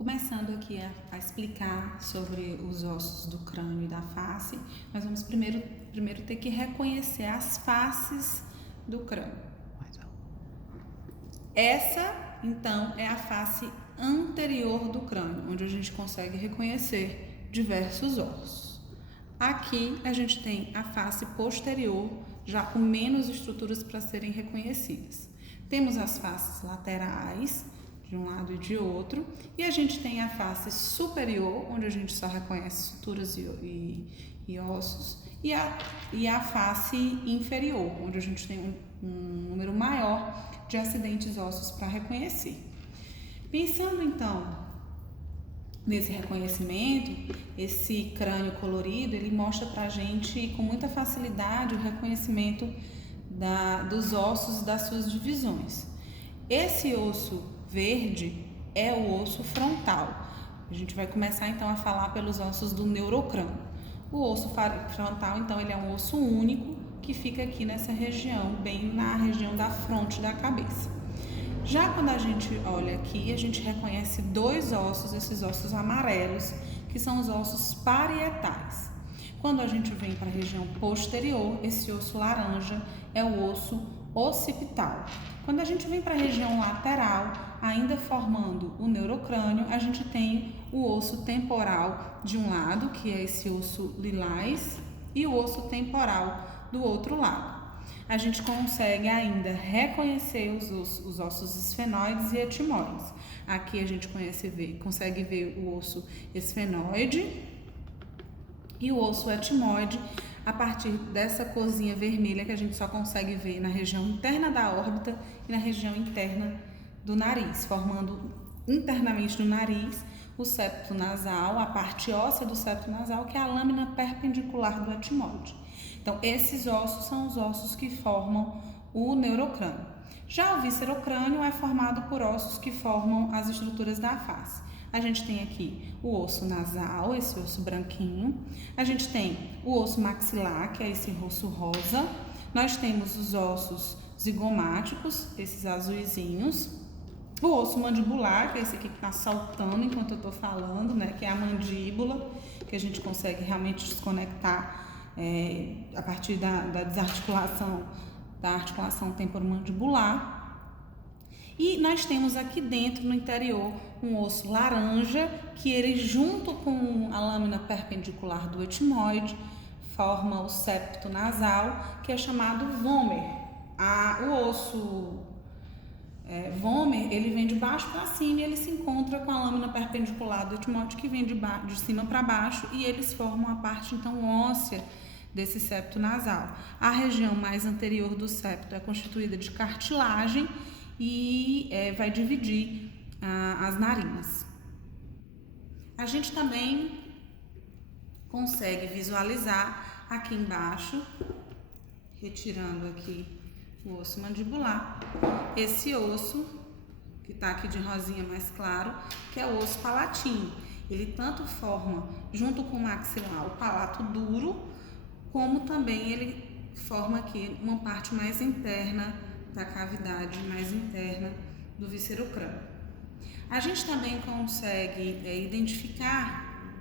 Começando aqui a explicar sobre os ossos do crânio e da face, nós vamos primeiro ter que reconhecer as faces do crânio. Essa, então, é a face anterior do crânio, onde a gente consegue reconhecer diversos ossos. Aqui a gente tem a face posterior, já com menos estruturas para serem reconhecidas. Temos as faces laterais, de um lado e de outro, e a gente tem a face superior, onde a gente só reconhece estruturas e ossos, e a face inferior, onde a gente tem um número maior de acidentes ósseos para reconhecer. Pensando então nesse reconhecimento, esse crânio colorido, ele mostra para a gente com muita facilidade o reconhecimento dos ossos das suas divisões. Esse osso verde é o osso frontal. A gente vai começar então a falar pelos ossos do neurocrânio. O osso frontal, então, ele é um osso único que fica aqui nessa região, bem na região da fronte da cabeça. Já quando a gente olha aqui, a gente reconhece dois ossos, esses ossos amarelos, que são os ossos parietais. Quando a gente vem para a região posterior, esse osso laranja é o osso occipital. Quando a gente vem para a região lateral, ainda formando o neurocrânio, a gente tem o osso temporal de um lado, que é esse osso lilás, e o osso temporal do outro lado. A gente consegue ainda reconhecer os ossos esfenoides e etimoides. Aqui a gente consegue ver o osso esfenoide e o osso etimoide a partir dessa corzinha vermelha que a gente só consegue ver na região interna da órbita e na região interna do nariz, formando internamente no nariz o septo nasal, a parte óssea do septo nasal, que é a lâmina perpendicular do etimoide. Então, esses ossos são os ossos que formam o neurocrânio. Já o viscerocrânio é formado por ossos que formam as estruturas da face. A gente tem aqui o osso nasal, esse osso branquinho. A gente tem o osso maxilar, que é esse osso rosa. Nós temos os ossos zigomáticos, esses azuizinhos. O osso mandibular, que é esse aqui que está saltando enquanto eu estou falando, né? Que é a mandíbula, que a gente consegue realmente desconectar a partir da desarticulação da articulação temporomandibular. E nós temos aqui dentro, no interior, um osso laranja, que ele, junto com a lâmina perpendicular do etimoide, forma o septo nasal, que é chamado vomer. O osso vomer, ele vem de baixo para cima e ele se encontra com a lâmina perpendicular do etimoide, que vem de cima para baixo, e eles formam a parte, então, óssea desse septo nasal. A região mais anterior do septo é constituída de cartilagem e vai dividir as narinas. A gente também consegue visualizar aqui embaixo, retirando aqui o osso mandibular, esse osso que está aqui de rosinha mais claro, que é o osso palatino. Ele tanto forma, junto com o maxilar, o palato duro, como também ele forma aqui uma parte mais interna da cavidade mais interna do viscerocrânio. A gente também consegue identificar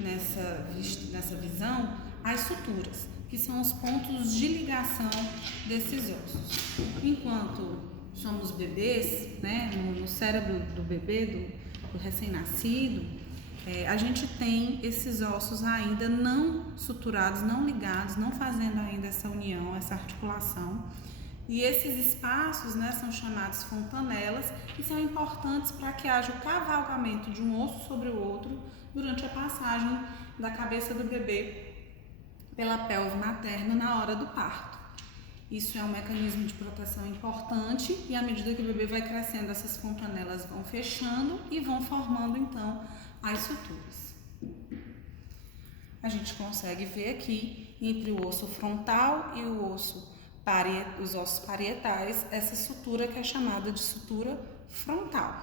nessa visão as suturas, que são os pontos de ligação desses ossos. Enquanto somos bebês, né, no cérebro do bebê, do recém-nascido, a gente tem esses ossos ainda não suturados, não ligados, não fazendo ainda essa união, essa articulação. E esses espaços, né, são chamados fontanelas e são importantes para que haja o cavalgamento de um osso sobre o outro durante a passagem da cabeça do bebê pela pelve materna na hora do parto. Isso é um mecanismo de proteção importante e à medida que o bebê vai crescendo, essas fontanelas vão fechando e vão formando então as suturas. A gente consegue ver aqui entre o osso frontal e os ossos parietais, essa sutura que é chamada de sutura frontal.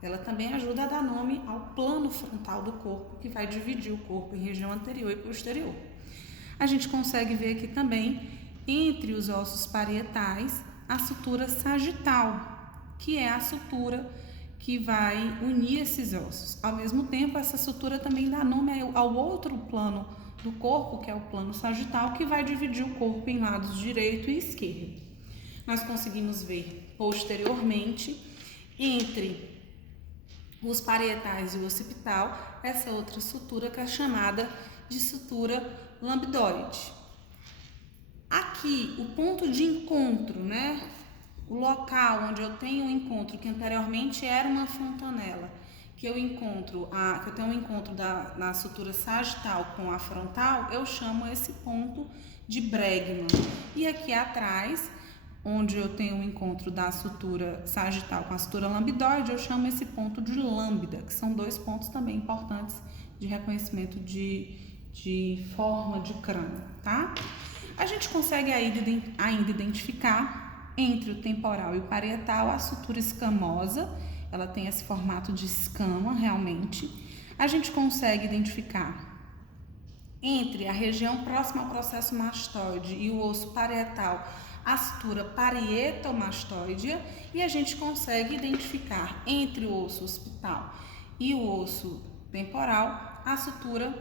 Ela também ajuda a dar nome ao plano frontal do corpo, que vai dividir o corpo em região anterior e posterior. A gente consegue ver aqui também, entre os ossos parietais, a sutura sagital, que é a sutura que vai unir esses ossos. Ao mesmo tempo, essa sutura também dá nome ao outro plano do corpo, que é o plano sagital, que vai dividir o corpo em lados direito e esquerdo. Nós conseguimos ver posteriormente, entre os parietais e o occipital, essa outra sutura que é chamada de sutura lambdoide. Aqui, o ponto de encontro, né? O local onde eu tenho o encontro, que anteriormente era uma fontanela, que eu tenho um encontro na sutura sagital com a frontal, eu chamo esse ponto de bregma. E aqui atrás, onde eu tenho o encontro da sutura sagital com a sutura lambdoide, eu chamo esse ponto de lambda, que são dois pontos também importantes de reconhecimento de forma de crânio, tá? A gente consegue ainda identificar entre o temporal e o parietal a sutura escamosa, ela tem esse formato de escama realmente. A gente consegue identificar entre a região próxima ao processo mastoide e o osso parietal a sutura parietomastoidea, e a gente consegue identificar entre o osso occipital e o osso temporal a sutura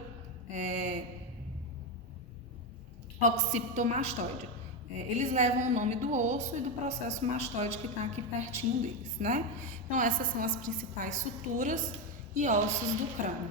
occipitomastoidea. Eles levam o nome do osso e do processo mastoide que está aqui pertinho deles, né? Então, essas são as principais suturas e ossos do crânio.